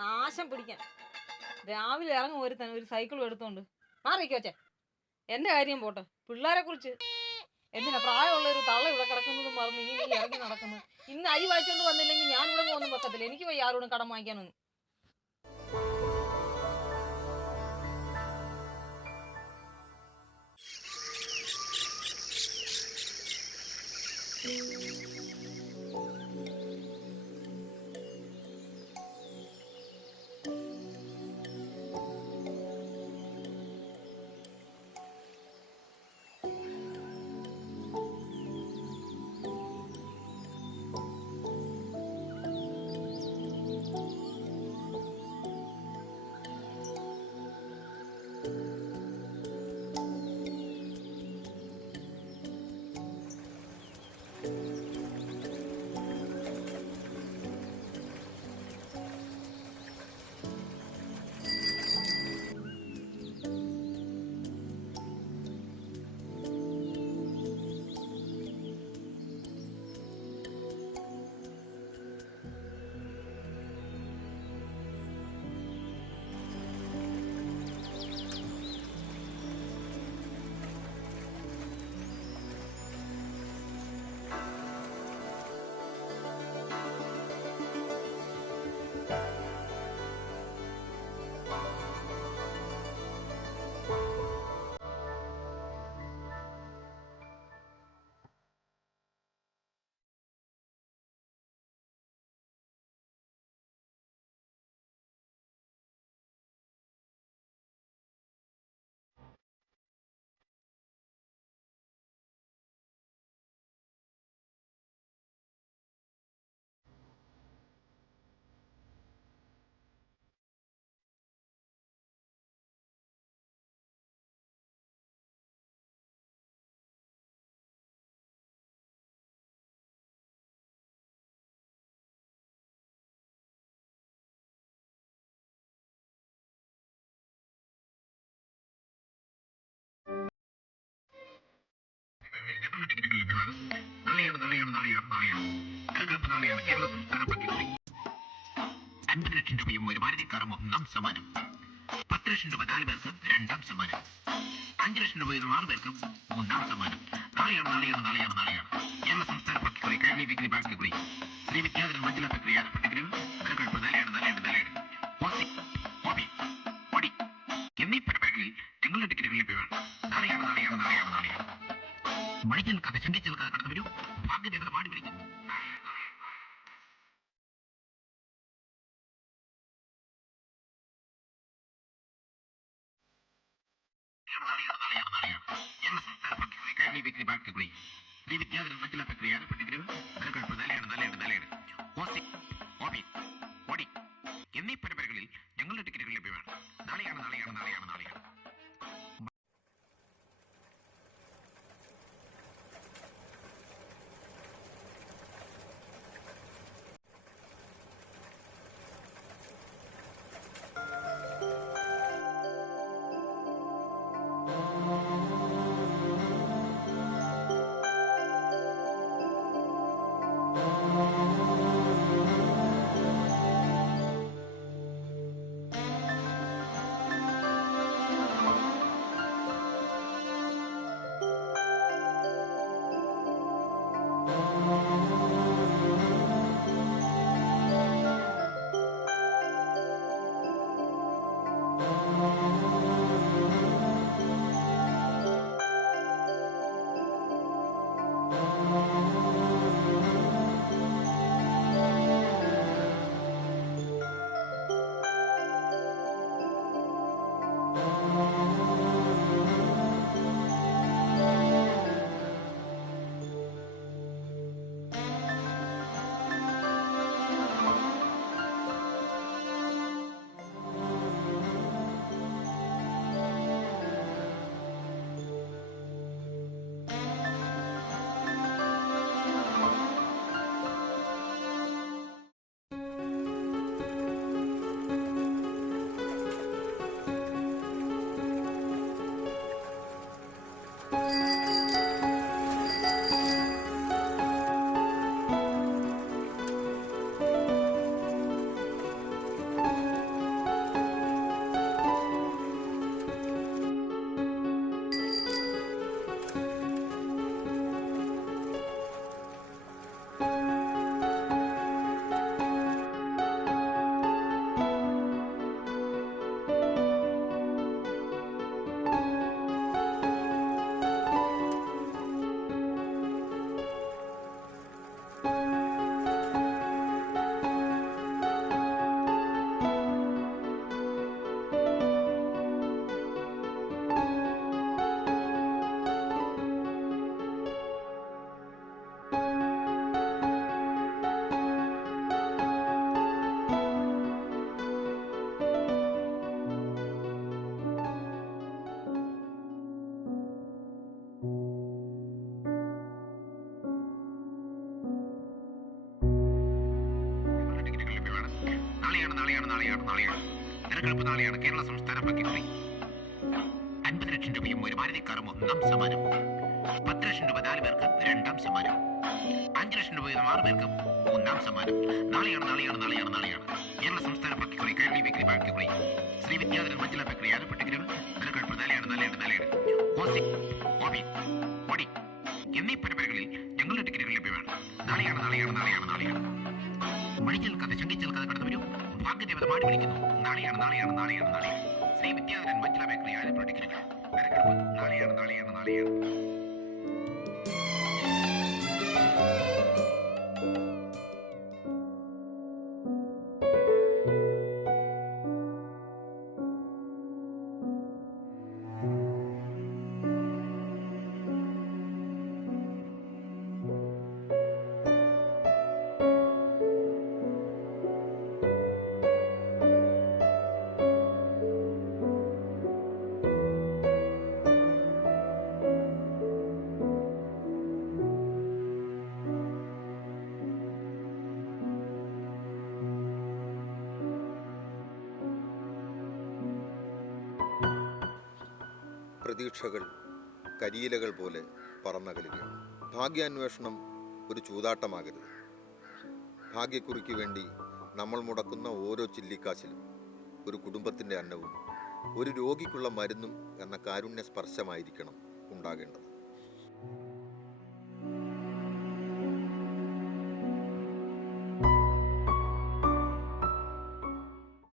നാശം പിടിക്കാൻ രാവിലെ ഇറങ്ങും ഒരു സൈക്കിളും എടുത്തോണ്ട് മാറിക്കോ അച്ഛൻ. എന്റെ കാര്യം പോട്ടെ, പിള്ളേരെ കുറിച്ച് എന്തിനാ പ്രായമുള്ള ഒരു തള്ള ഇവിടെ കിടക്കുന്നതും മറന്ന് ഇങ്ങനെ ഇറങ്ങി നടക്കുന്നത്. ഇന്ന് അരി വായിച്ചോണ്ട് വന്നില്ലെങ്കിൽ ഞാൻ ഇവിടെ ഒന്നും വെക്കത്തില്ല. എനിക്ക് പോയി ആരോടും കടം വാങ്ങിക്കാനൊന്നും. രൂപയും ഒരു മാരുതിക്കാറും ഒന്നാം സമ്മാനം. 10 ലക്ഷം രൂപ 4 പേർക്ക് രണ്ടാം സമ്മാനം. 5 ലക്ഷം രൂപ 6 പേർക്ക് മൂന്നാം സമ്മാനം. നാളെയാണ് കേരള സംസ്ഥാന പട്ടികറി കഴിഞ്ഞ degree bank degree Shri Vidyadharan Manjula പ്രക്രിയ പട്ടികരും എന്നീ പരിപാടികളിൽ നിങ്ങളുടെ ടിക്കറ്റുകൾ ലഭ്യമാണ്. നാളെയാണ്. മണിക്കൽ കഥ ചിന്തിച്ചത് കടന്നു വരൂ. ഭാഗ്യദേവത പാടി വിളിക്കും. കേരള സംസ്ഥാന പട്ടികറി കഴിഞ്ഞ degree bank degree Shri Vidyadharan Manjula പ്രക്രിയ പട്ടികരും എന്നീ പരിപാടികളിൽ ഞങ്ങളുടെ ടിക്കറ്റുകൾ ലഭ്യമാണ്. നാളെയാണ്. നാളെയാണ് നാളെയാണ് നാളെയാണ് നാളെയാണ് തെരഞ്ഞെടുപ്പ് നാളെയാണ്. കേരള സംസ്ഥാന ഭാഗ്യക്കുറി. 50 ലക്ഷം രൂപയും ഒരു മാരുതി കാറും ഒന്നാം സമ്മാനം. 10 ലക്ഷം രൂപ 4 പേർക്ക് രണ്ടാം സമ്മാനം. 5 ലക്ഷം രൂപ വീതം 6 പേർക്ക് മൂന്നാം സമ്മാനം. നാളെയാണ് നാളെയാണ് നാളെയാണ് നാളെയാണ് കേരള സംസ്ഥാന ഭാഗ്യക്കുറി. കൈരളി ബേക്കറി ഭാഗ്യക്കുറി. ശ്രീ വിദ്യാധരൻ മഞ്ചല ബേക്കറി ആലപ്പുഴ ടിക്കറ്റുകൾ നിലനിൽപ്പ് നാളെയാണ് നാളെയാണ് നാളെയാണ്. ഓസി, ഹോബി, ഓടി എന്നീ പരമ്പരകളിൽ ഞങ്ങളുടെ ടിക്കറ്റുകൾ ലഭ്യമാണ്. നാളെയാണ് നാളെയാണ് നാളെയാണ് നാളെയാണ്. മണിച്ചൽ കഥ ശങ്കിച്ചൽ കഥ കടന്നു വരും. ഭാഗ്യദേവത മാടി വിളിക്കുന്നു. നാളെയാണ് നാളെയാണ് നാളെയാണ് നാളെയാണ് ശ്രീ വിദ്യാധരൻ മഞ്ചല ബേക്കറി ആലപ്പുഴ ടിക്കറ്റുകൾ നിലനിൽപ്പ് നാളെയാണ് നാളെയാണ് നാളെയാണ്. പ്രതീക്ഷകൾ കരിയിലകൾ പോലെ പറന്നകലുകയാണ്. ഭാഗ്യാന്വേഷണം ഒരു ചൂതാട്ടമാകരുത്. ഭാഗ്യക്കുറിക്ക് വേണ്ടി നമ്മൾ മുടക്കുന്ന ഓരോ ചില്ലിക്കാശിലും ഒരു കുടുംബത്തിൻ്റെ അന്നവും ഒരു രോഗിക്കുള്ള മരുന്നും എന്ന കാരുണ്യ സ്പർശമായിരിക്കണം ഉണ്ടാകേണ്ടത്.